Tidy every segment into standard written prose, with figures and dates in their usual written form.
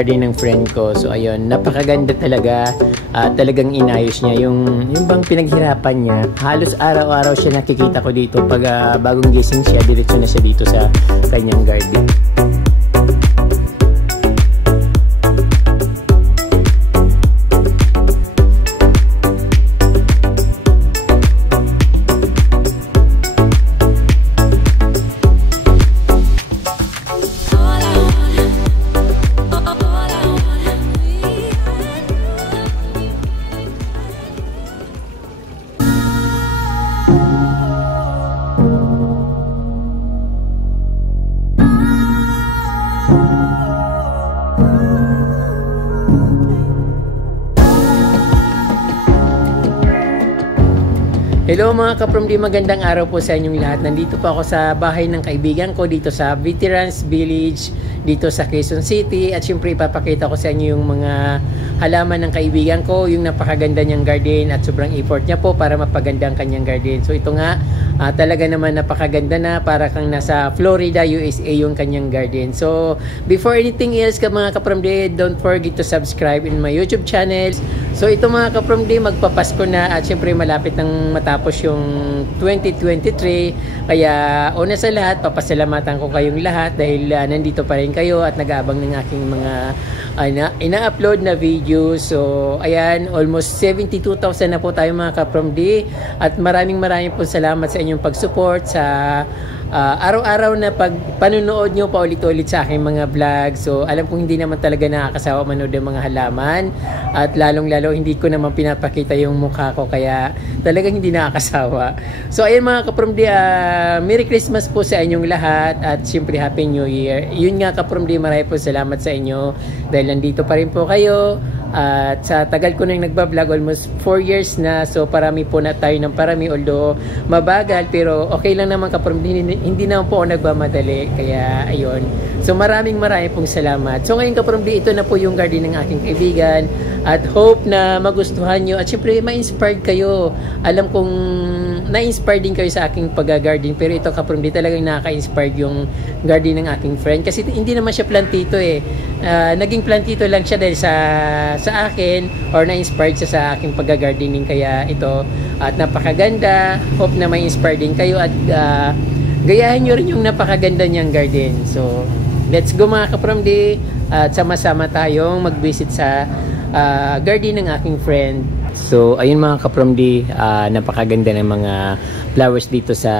Garden ng friend ko. So ayun, napakaganda talaga. Talagang inayos niya yung bang pinaghirapan niya. Halos araw-araw siya nakikita ko dito pag bagong gising siya, diretso na siya dito sa kanyang garden. Hello mga ka-From D, magandang araw po sa inyong lahat. Nandito po ako sa bahay ng kaibigan ko dito sa Veterans Village dito sa Quezon City. At syempre ipapakita ko sa inyo yung mga halaman ng kaibigan ko, yung napakaganda niyang garden at sobrang effort niya po para mapaganda ang kanyang garden. So ito nga, talaga naman napakaganda na, para kang nasa Florida, USA yung kanyang garden. So before anything else mga ka-From D, don't forget to subscribe in my YouTube channel. So ito mga ka-From D, magpapasko na at syempre malapit ng matapos yung 2023. Kaya una sa lahat, papasalamatan ko kayong lahat dahil nandito pa rin kayo at nag-aabang ng aking mga ina-upload na video. So ayan, almost 72,000 na po tayo mga ka-From D. At maraming po salamat sa inyong pag-support sa araw-araw na panunood nyo paulit-ulit sa aking mga vlog. So alam kong hindi naman talaga nakakasawa manood ng mga halaman, at lalong-lalo hindi ko naman pinapakita yung mukha ko, kaya talagang hindi nakakasawa. So ayan mga ka-From D, Merry Christmas po sa inyong lahat at siyempre Happy New Year. Yun nga ka-From D, marami po salamat sa inyo dahil nandito pa rin po kayo. At sa tagal ko nang nagbablog, almost 4 years na. So parami po na tayo ng parami, although mabagal, pero okay lang naman ka-From D, hindi naman po ako nagmamadali. Kaya ayun, so marami pong salamat. So ngayon ka-From D, ito na po yung garden ng aking kaibigan at hope na magustuhan nyo at syempre ma-inspired kayo. Alam kong na-inspired din kayo sa aking pag-garden, pero ito ka-From D, talagang nakaka-inspired yung garden ng aking friend kasi hindi naman siya plantito naging plantito lang siya dahil sa akin, or na-inspired siya sa aking pag-gardening. Kaya ito, at napakaganda. Hope na may inspired din kayo at gayahin nyo rin yung napakaganda niyang garden. So let's go mga ka-From D, at sama-sama tayong mag-visit sa garden ng aking friend. So ayun mga ka-From D, napakaganda ng mga flowers dito sa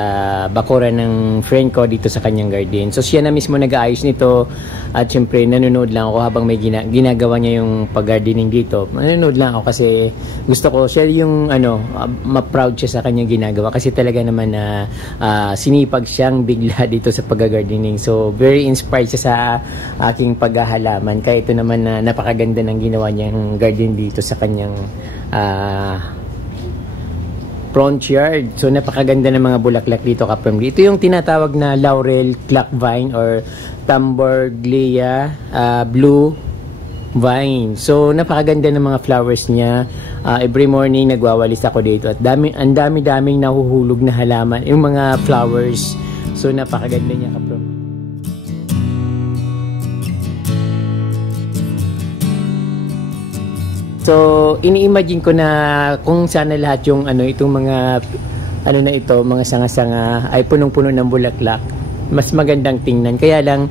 bakuran ng friend ko dito sa kanyang garden. So siya na mismo nag-aayos nito at syempre nanonood lang ako habang may ginagawa niya yung pag-gardening dito. Nanonood lang ako kasi gusto ko siya yung ma-proud siya sa kanyang ginagawa kasi talaga naman na sinipag siyang bigla dito sa pag-gardening. So very inspired siya sa aking paghahalaman. Kaya ito naman na napakaganda ng ginawa niyang garden dito sa kanyang front yard. So napakaganda ng mga bulaklak dito ka-From D. Ito yung tinatawag na laurel clock vine or Tamborglia blue vine. So napakaganda ng mga flowers niya. Every morning nagwawalis ako dito at ang dami-daming nahuhulog na halaman yung mga flowers. So napakaganda niya ka-From D. So, ini-imagine ko na kung sana lahat yung itong mga mga sanga-sanga ay punong-puno ng bulaklak. Mas magandang tingnan. Kaya lang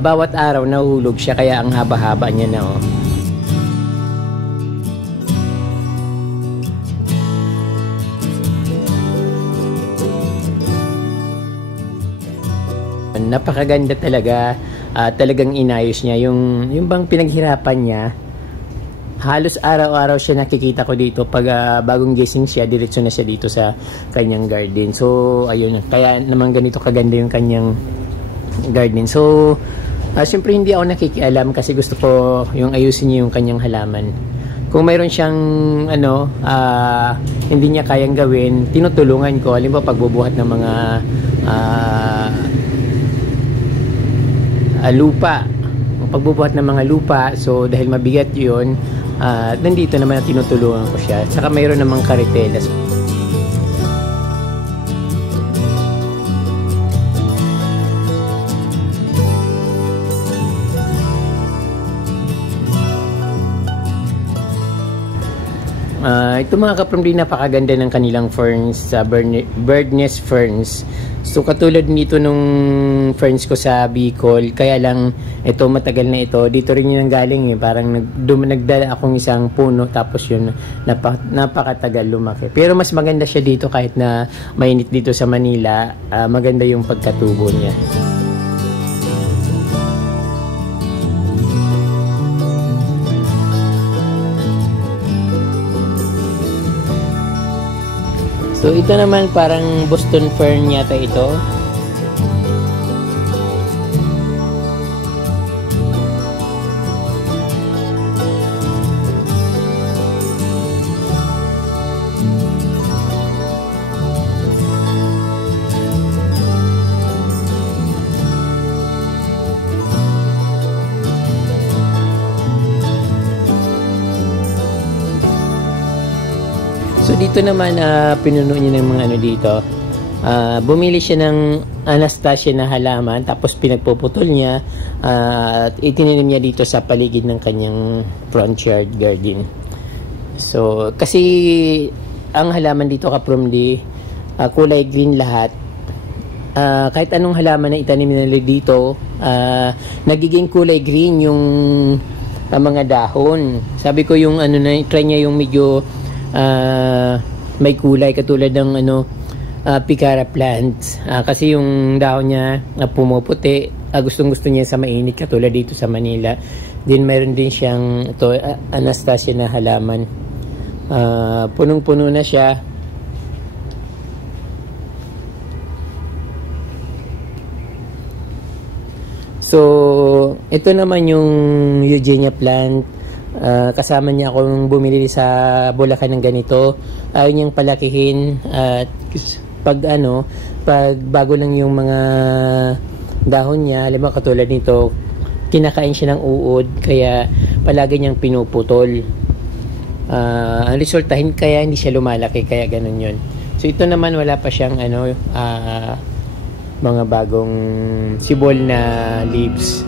bawat araw nahuhulog siya, kaya ang haba-haba niya na Napakaganda talaga. Talagang inayos niya yung bang pinaghirapan niya. Halos araw-araw siya nakikita ko dito pag bagong gising siya, diretso na siya dito sa kanyang garden. So ayun, kaya naman ganito kaganda yung kanyang garden. So siyempre hindi ako nakikialam kasi gusto ko yung ayusin niya yung kanyang halaman. Kung mayroon siyang hindi niya kayang gawin, tinutulungan ko. Halimbawa pagbubuhat ng mga lupa, pagbubuhat ng mga lupa. So dahil mabigat yun, nandito naman tinutulungan ko siya. Saka mayroon namang karitelas. Ito mga kapramdi, napakaganda ng kanilang ferns, sa bird nest ferns. So katulad nito nung ferns ko sa Bicol, kaya lang ito matagal na ito. Dito rin yun ang galing eh. Parang nagdala akong isang puno tapos yun napakatagal lumaki. Pero mas maganda siya dito kahit na mainit dito sa Manila. Maganda yung pagkatubo niya. So ito naman parang Boston fern yata ito. So dito naman pinuno niya ng mga ano dito. Bumili siya ng Anastasia na halaman tapos pinagpuputol niya at itinanim niya dito sa paligid ng kanyang front yard garden. So kasi ang halaman dito kapromdi kulay green lahat. Kahit anong halaman na itanim nila dito nagiging kulay green yung mga dahon. Sabi ko yung ano na try niya yung medyo may kulay katulad ng picara plant kasi yung dahon niya pumuputi, gustong-gusto niya sa mainit katulad dito sa Manila. Din mayroon din siyang ito Anastasia na halaman, punong-puno na siya. So ito naman yung Eugenia plant. Kasama niya akong bumili sa Bulacan ng ganito. Ayaw niyang palakihin at pag bago lang yung mga dahon niya, alam mo katulad nito, kinakain siya ng uod kaya palagi niyang pinuputol. Ang resultahin kaya hindi siya lumalaki, kaya ganun yun. So ito naman wala pa siyang mga bagong sibol na leaves.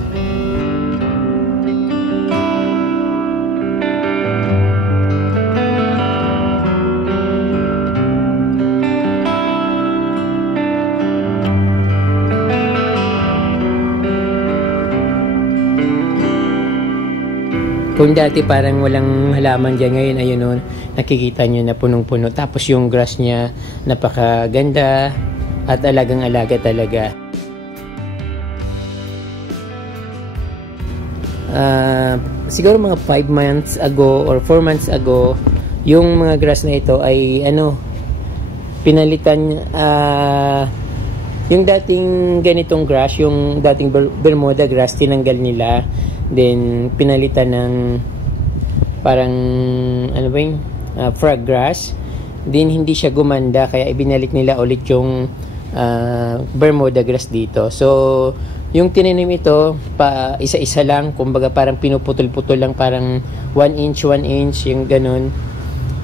Kung dati parang walang halaman dyan, ngayon ayun nun, nakikita nyo na punong-puno. Tapos yung grass niya napakaganda at alagang-alaga talaga. Siguro mga 5 months ago or 4 months ago, yung mga grass na ito ay pinalitan. Yung dating ganitong grass, yung dating Bermuda grass, tinanggal nila. Then pinalitan ng parang frog grass. Then hindi siya gumanda kaya ibinalik nila ulit yung Bermuda grass dito. So yung tinanim ito pa isa-isa lang, kumbaga parang pinuputol-putol lang, parang 1 inch yung ganun.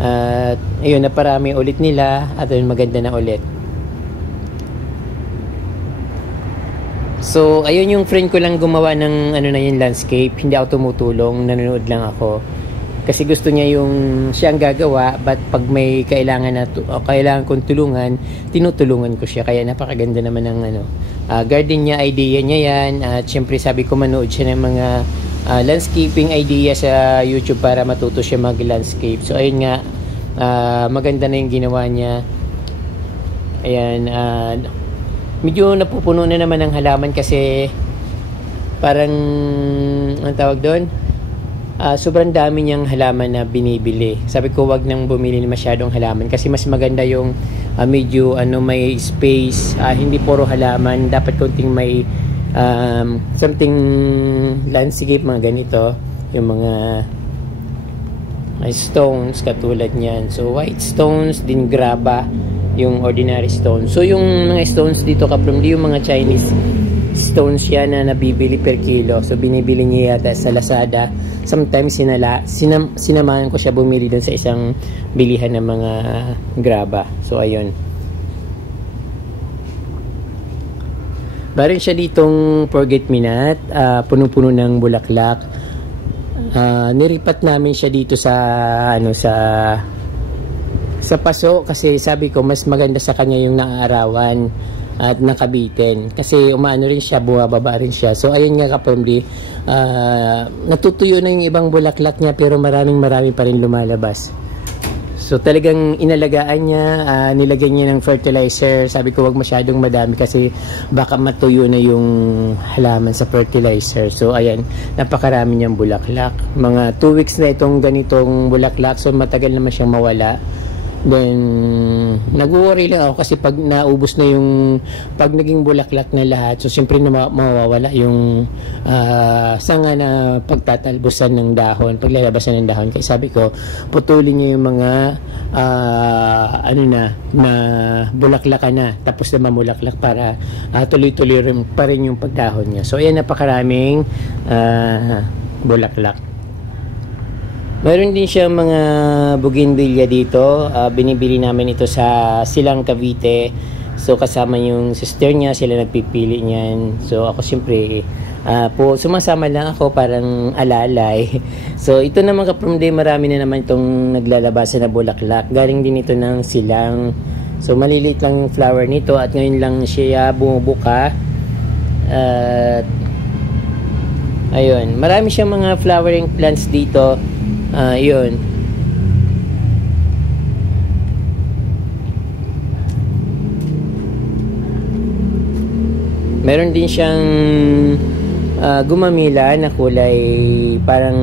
At ayun, naparami ulit nila at ayun, maganda na ulit. So, ayun yung friend ko lang gumawa ng yung landscape. Hindi ako tumutulong, nanonood lang ako. Kasi gusto niya yung siyang gagawa, but pag may kailangan kong tulungan, tinutulungan ko siya. Kaya napakaganda naman ng garden niya, idea niya yan. At syempre sabi ko manood siya ng mga landscaping idea sa YouTube para matuto siya mag-landscape. So, ayun nga, maganda na yung ginawa niya. Ayan, medyo napupuno na naman ng halaman kasi parang ang tawag doon, sobrang dami niyang halaman na binibili. Sabi ko wag nang bumili masyadong halaman kasi mas maganda yung medyo may space, hindi puro halaman, dapat konting may something landscape, mga ganito, yung mga stones katulad niyan. So white stones, din graba yung ordinary stones. So yung mga stones dito kapromdi, yung mga Chinese stones yan na nabibili per kilo. So binibili niya yata sa Lazada. Sometimes sinamahan ko siya bumili dun sa isang bilihan ng mga graba. So ayun. Meron siya ditong forget-me-not, punong-puno ng bulaklak. Niripat namin siya dito sa sa paso kasi sabi ko mas maganda sa kanya yung naaarawan at nakabitin kasi umaano rin siya, bumababa rin siya. So ayun nga ka-PROMD, natutuyo na yung ibang bulaklak niya pero marami pa rin lumalabas. So talagang inalagaan niya, nilagyan niya ng fertilizer. Sabi ko wag masyadong madami kasi baka matuyo na yung halaman sa fertilizer. So ayan, napakarami niyang bulaklak. Mga 2 weeks na itong ganitong bulaklak, so matagal naman siyang mawala. Then nag-worry lang ako kasi pag naubos na yung, pag naging bulaklak na lahat, so siyempre na mawawala yung sanga na pagtatalbusan ng dahon, paglalabasan ng dahon. Kaya sabi ko putulin niyo yung mga na bulaklak na tapos na mamulaklak para tuloy-tuloy pa rin yung pagdahon niya. So ayan, napakaraming bulaklak. Meron din siyang mga bougainvillea dito. Binibili namin ito sa Silang Cavite. So kasama yung sister niya, sila nagpipili niyan. So ako siyempre sumasama lang ako, parang alalay. So ito naman ka-PROMD, marami na naman itong naglalabasan na bulaklak. Galing din ito ng Silang. So maliliit lang yung flower nito at ngayon lang siya bumubuka. Ayun, marami siyang mga flowering plants dito. Yun. Meron din siyang gumamila na kulay parang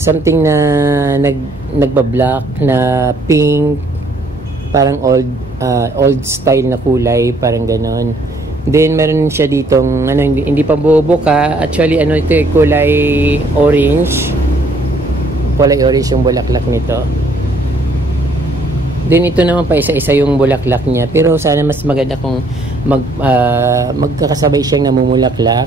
something na nagbablock na pink, parang old style na kulay, parang ganon. Then meron siya ditong hindi pa bubuka. Actually ito kulay orange. Kulay orange yung bulaklak nito. Then ito naman pa isa-isa yung bulaklak niya. Pero sana mas maganda kung magkakasabay siyang namumulaklak.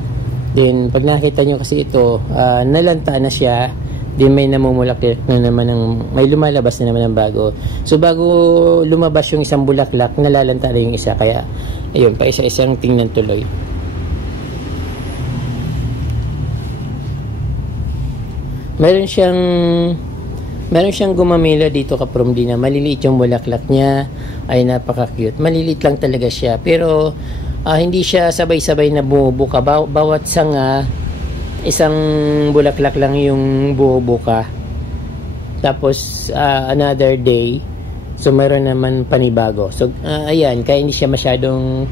Then pag nakita nyo kasi ito, nalanta na siya. Then may namumulaklak na naman may lumalabas na naman ng bago. So bago lumabas yung isang bulaklak, nalalanta na yung isa. Kaya ayun, pa isa-isang tingnan tuloy. Meron siyang gumamila dito ka-PROMD na maliliit yung bulaklak niya. Ay napaka-cute. Maliliit lang talaga siya. Pero hindi siya sabay-sabay na bumubuka. Bawat sanga, isang bulaklak lang yung bubuka. Tapos another day, so meron naman panibago. So ayan, kaya hindi siya masyadong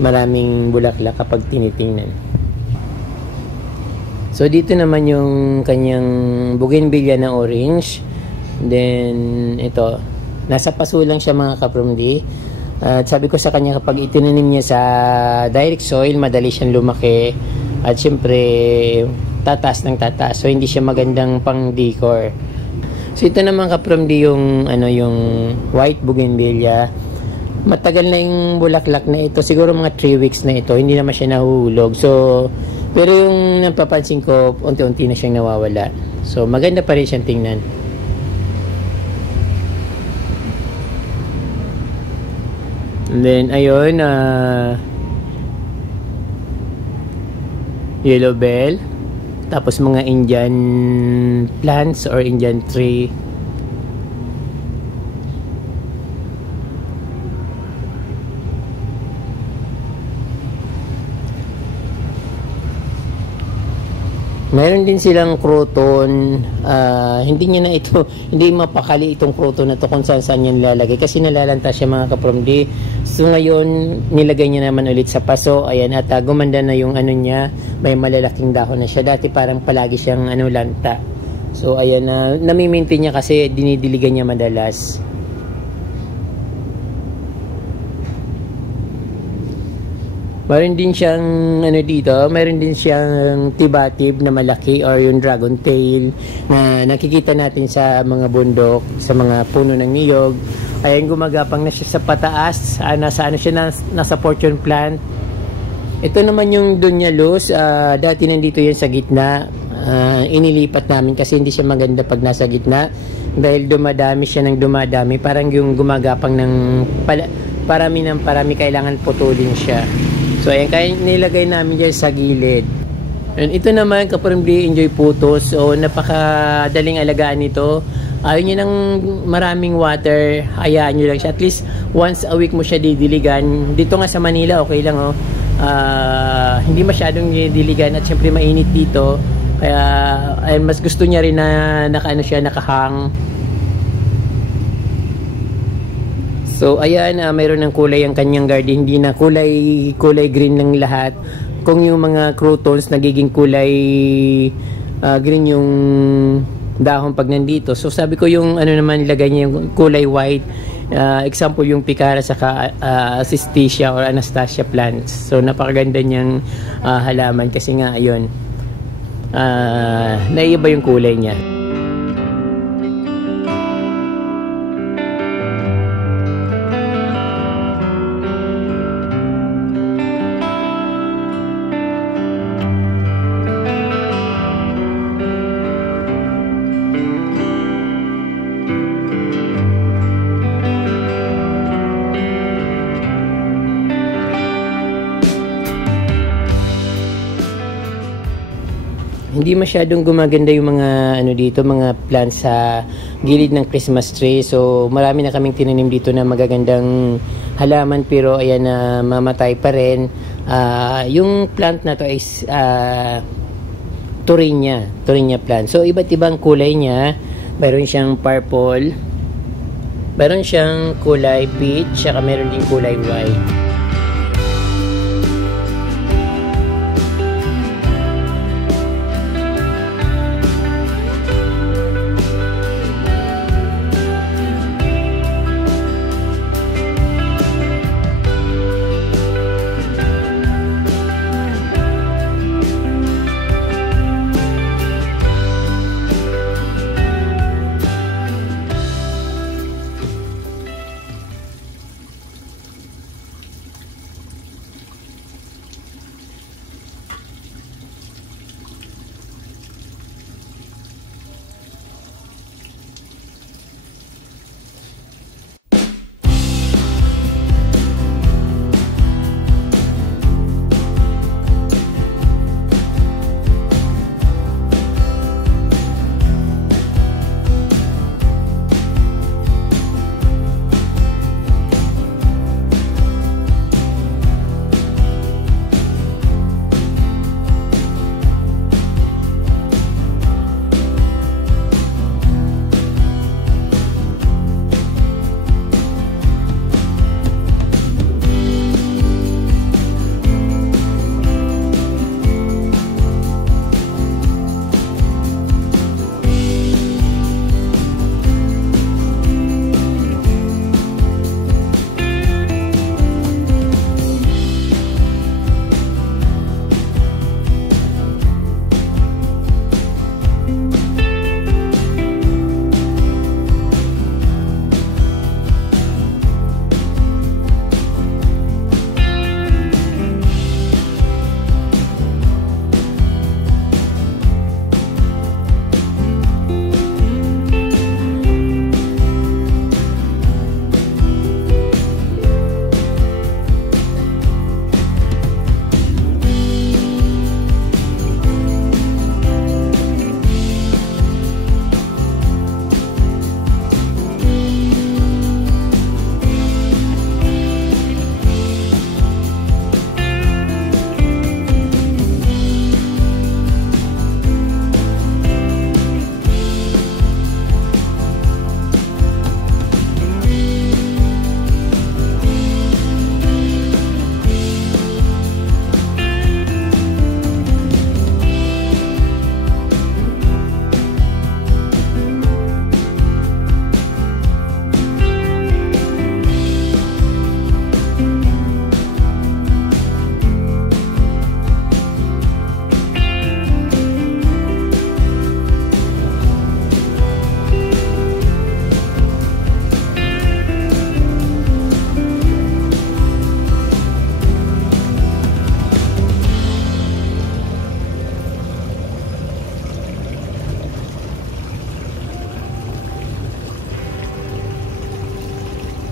maraming bulaklak kapag tinitingnan. So dito naman yung kanyang bougainvillea na orange. Then ito, nasa paso lang siya mga ka-PROMD. At sabi ko sa kanya kapag itinanim niya sa direct soil, madali siyang lumaki. At syempre tataas ng tataas. So hindi siya magandang pang decor. So ito naman ka-PROMD yung yung white bougainvillea. Matagal na yung bulaklak na ito, siguro mga 3 weeks na ito, hindi naman siya nahuhulog. So pero yung napapansin ko, unti-unti na siyang nawawala. So maganda pa rin siyang tingnan. And then ayun, yellow bell. Tapos mga Indian plants or Indian tree. Mayroon din silang croton. Hindi niya na ito, hindi mapakali itong croton na to kung saan niya nilalagay kasi nalalanta siya mga ka-PROMD. So ngayon nilagay niya naman ulit sa paso. Ayan, at gumanda na yung niya, may malalaking dahon na siya. Dati parang palagi siyang lanta. So ayan, nami-maintain niya kasi dinidiligan niya madalas. Meron din siyang dito, meron din siyang tibatib na malaki or yung dragon tail na nakikita natin sa mga bundok, sa mga puno ng niyog. Ayan, gumagapang na siya sa pataas. Nasa nasa fortune plant. Ito naman yung Dunya Luz. Dati nandito yan sa gitna. Inilipat namin kasi hindi siya maganda pag nasa gitna. Dahil dumadami siya ng dumadami. Parang yung gumagapang ng parami kailangan putulin siya. So ayan, kaya nilagay namin dyan sa gilid. And ito naman, Kapremdi Enjoy Putos. So, napakadaling alagaan nito. Ayaw nyo ng maraming water, hayaan nyo lang siya. At least, once a week mo siya didiligan. Dito nga sa Manila, okay lang, oh. Hindi masyadong didiligan at syempre mainit dito. Kaya, ayun, mas gusto niya rin na nakaano siya, nakahang. So, ayan, mayroon ng kulay ang kanyang garden. Hindi na kulay green ng lahat. Kung yung mga crotons nagiging kulay green yung dahon pag nandito. So sabi ko yung ano naman ilagay niya yung kulay white. Example yung Picara saka Cisticia or Anastasia plants. So napakaganda niyang halaman kasi nga ayun. Naiiba yung kulay niya. Hindi masyadong gumaganda yung mga ano dito, mga plants sa gilid ng Christmas tree. So marami na kaming tinanim dito na magagandang halaman pero ayan na mamatay pa rin. Yung plant na to is Thorina plant. So iba't ibang kulay niya. Mayroon siyang purple, mayroon siyang kulay peach, saka mayroon din kulay white.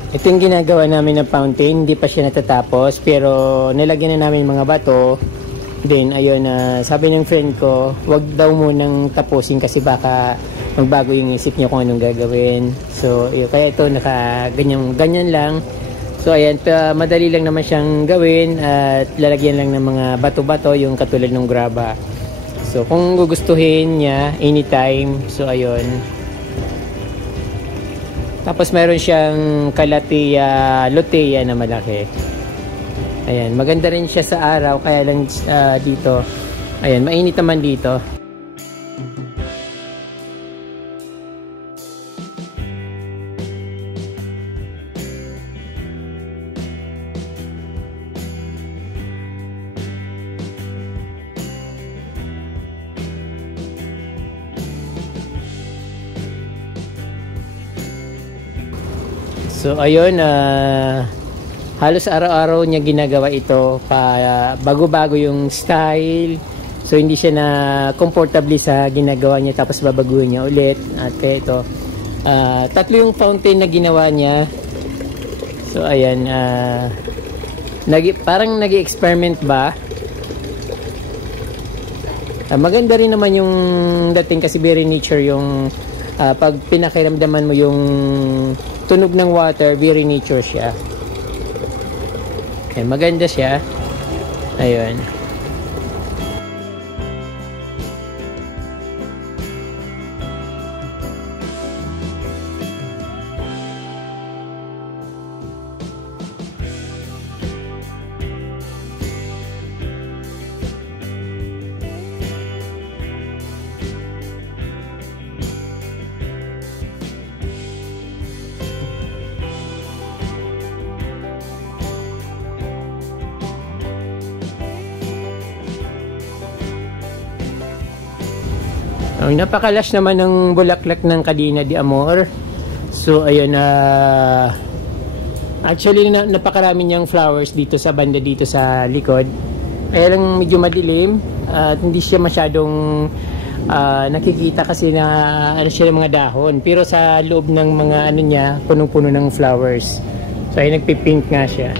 Ito yung ginagawa namin ng fountain, hindi pa siya natatapos pero nilagyan na namin mga bato Then ayun, sabi ng friend ko, wag daw munang tapusin kasi baka magbago yung isip niya kung anong gagawin. So kaya ito naka ganyan lang. So ayan, madali lang naman siyang gawin at lalagyan lang ng mga bato-bato yung katulad ng graba. So kung gugustuhin niya anytime, so ayun. Tapos meron siyang kalatia lutea na malaki. Ayan, maganda rin siya sa araw, kaya lang dito, ayan, mainit naman dito. So ayun, halos araw-araw niya ginagawa ito, bago-bago yung style. So hindi siya na comfortably sa ginagawa niya, tapos babaguhin niya ulit. At kaya ito, tatlo yung fountain na ginawa niya. So ayan, parang nag-experiment ba. Maganda rin naman yung dating kasi very nature yung pag pinakiramdaman mo yung tunog ng water, very nature siya. Ayan, maganda siya. Ayun. Ang napakalash naman ng bulaklak ng Cadena de Amor. So ayun, actually napakarami niyang flowers dito sa banda dito sa likod. Kaya lang medyo madilim at hindi siya masyadong nakikita kasi na ano siya ng mga dahon. Pero sa loob ng mga ano niya, punong-puno ng flowers. So ay nagpipink nga siya.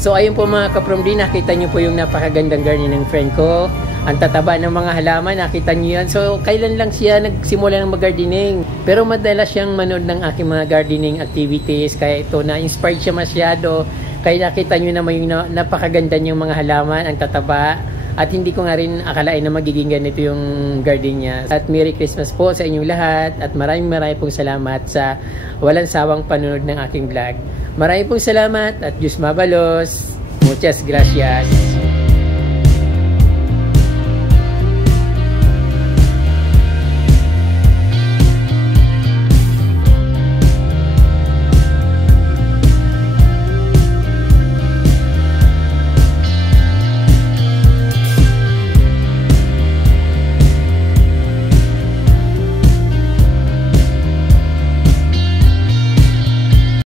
So ayun po mga ka-from D, nakita nyo po yung napakagandang garden ng friend ko. Ang tataba ng mga halaman, nakita nyo yan. So kailan lang siya nagsimula ng mag-gardening. Pero madalas siyang manood ng aking mga gardening activities. Kaya ito, na-inspired siya masyado. Kaya nakita nyo naman yung napakaganda niyang mga halaman, ang tataba. At hindi ko nga rin akalain na magiging ganito yung garden niya. At Merry Christmas po sa inyong lahat. At maraming pong salamat sa walang sawang panonood ng aking vlog. Maraming pong salamat at Diyos mabalos. Muchas gracias.